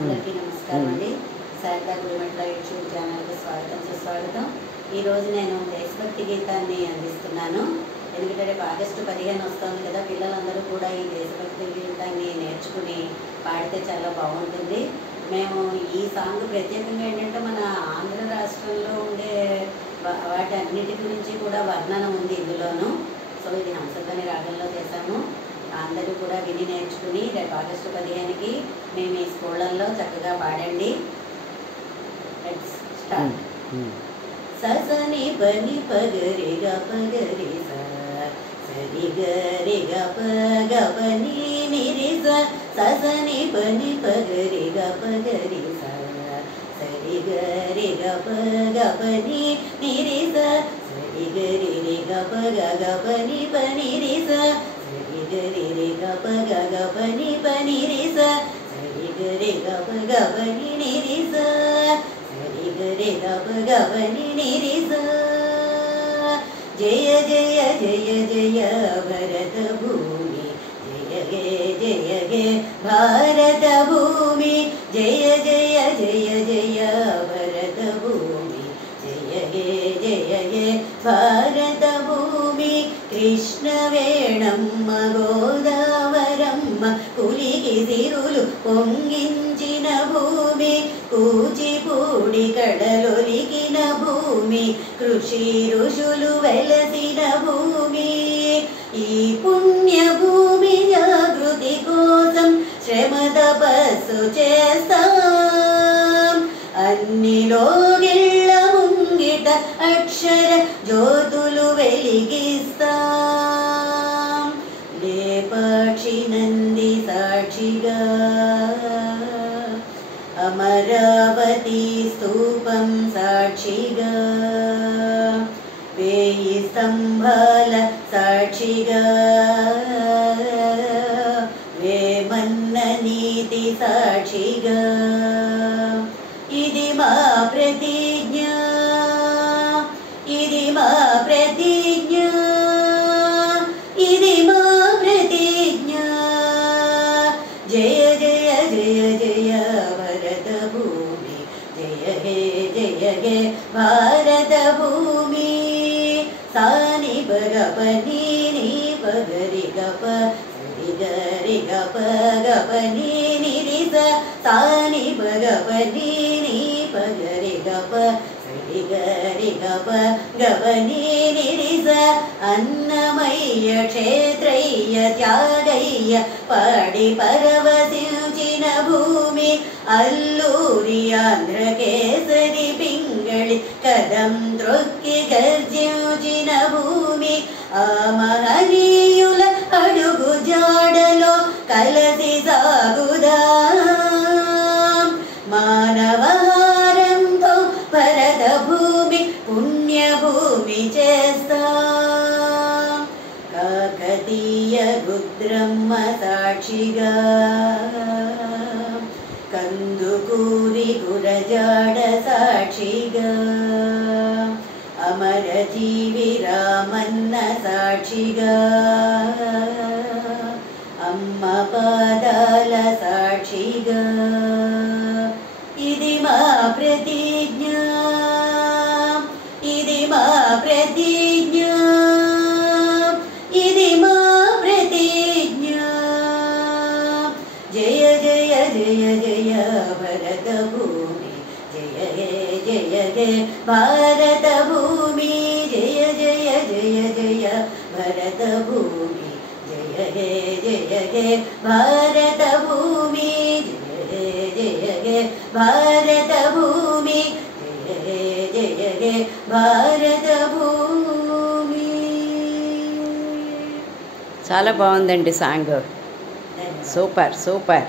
అందరికీ నమస్కారం అండి. శారదా గుడిమెట్ల యూట్యూబ్ ఛానల్కి స్వాగతం సుస్వాగతం. ఈరోజు నేను దేశభక్తి గీతాన్ని అందిస్తున్నాను. ఎందుకంటే రేపు ఆగస్టు 15 వస్తుంది కదా, పిల్లలందరూ కూడా ఈ దేశభక్తి గీతాన్ని నేర్చుకుని పాడితే చాలా బాగుంటుంది. మేము ఈ సాంగ్ ప్రత్యేకంగా ఏంటంటే మన ఆంధ్ర రాష్ట్రంలో ఉండే వాటి అన్నిటి గురించి కూడా వర్ణన ఉంది ఇందులోను. సో ఇది హంసధ్వని రాగంలో చేశాము. అందరూ కూడా విని నేర్చుకుని రేపు ఆగస్టు 15కి మేము ఈ స్కూళ్ళల్లో చక్కగా పాడండి. Let's start. సని పని పగరి గ పగరి సరి గరి గ పగ పని నిరి సని పని పగరి గ పగరి సరి గరి గ పగ పని నిరి సరి గరి రి గ పగ గ పని పని రి సరి గరి రి గ పగ గ పని పని రి సరి గరి గ పగ పని నిరి సరి గరి గ పగ పని నిరి జయ జయ జయ జయ భరత భూమి జయ గే భారత భూమి జయ జయ జయ జయ భరత భూమి జయ గే భారత భూమి కృష్ణ వేణమ్మ గోదావరమ్మ కులికి సిరులు పొంగించిన భూమి కూచిపూడి కడలొలికిన భూమి కృషి ఋషులు వెలసిన భూమి ఈ పుణ్య భూమి జాగృతి కోసం శ్రమ తపస్సు చేస్తాం అన్నిలో గిళ్ళ ముంగిట అక్షర జ్యోతులు వెలిగిస్తాం లేపాక్షి నంది సాక్షిగా అమరావతి స్తూపం సాక్షిగా వేయి స్తంభాల సాక్షిగా వేమన్న నీతి సాక్షిగా ఇది మా ప్రతిజ్ఞ ఇది మా ప్రతిజ్ఞ ఇది మా ప్రతిజ్ఞ జయ జయ జయ జయ భరత భూమి జయ గే భారత భూమి సాని పగ పని ని పగరి గప సరి గరి గప గపని నిరి సాని పగ పని ని పగరి గప సరి గరి గప గపని నిరి అన్నమయ్య క్షేత్రయ్య త్యాగయ్య పాడి పరవశించిన భూమి అల్లూరి ఆంధ్రకేసరి పింగళి కదం త్రొక్కి గర్జించిన భూమి ఆ మహనీయుల అడుగు జాడలో కలసి సాగుదాం మానవహారంతో భరత భూమి పుణ్యభూమి చేస్తాం కాకతీయ రుద్రమ్మ సాక్షిగా కందుకూరి గురజాడ సాక్షిగా అమరజీవి రామన్న సాక్షిగా అమ్మ పాదాల సాక్షిగా ఇది మా ప్రతిజ్ఞ ఇది మా ప్రతిజ్ఞ ఇది మా ప్రతిజ్ఞ జయ జయ జయ జయ భరత భూమి జయ గే భారత భూమి జయ జయ జయ జయ భరత భూమి జయ గే భారత భూమి జయ గే భారత భూమి జయ గే భారత భూమి. చాలా బాగుందండి సాంగ్. Super super.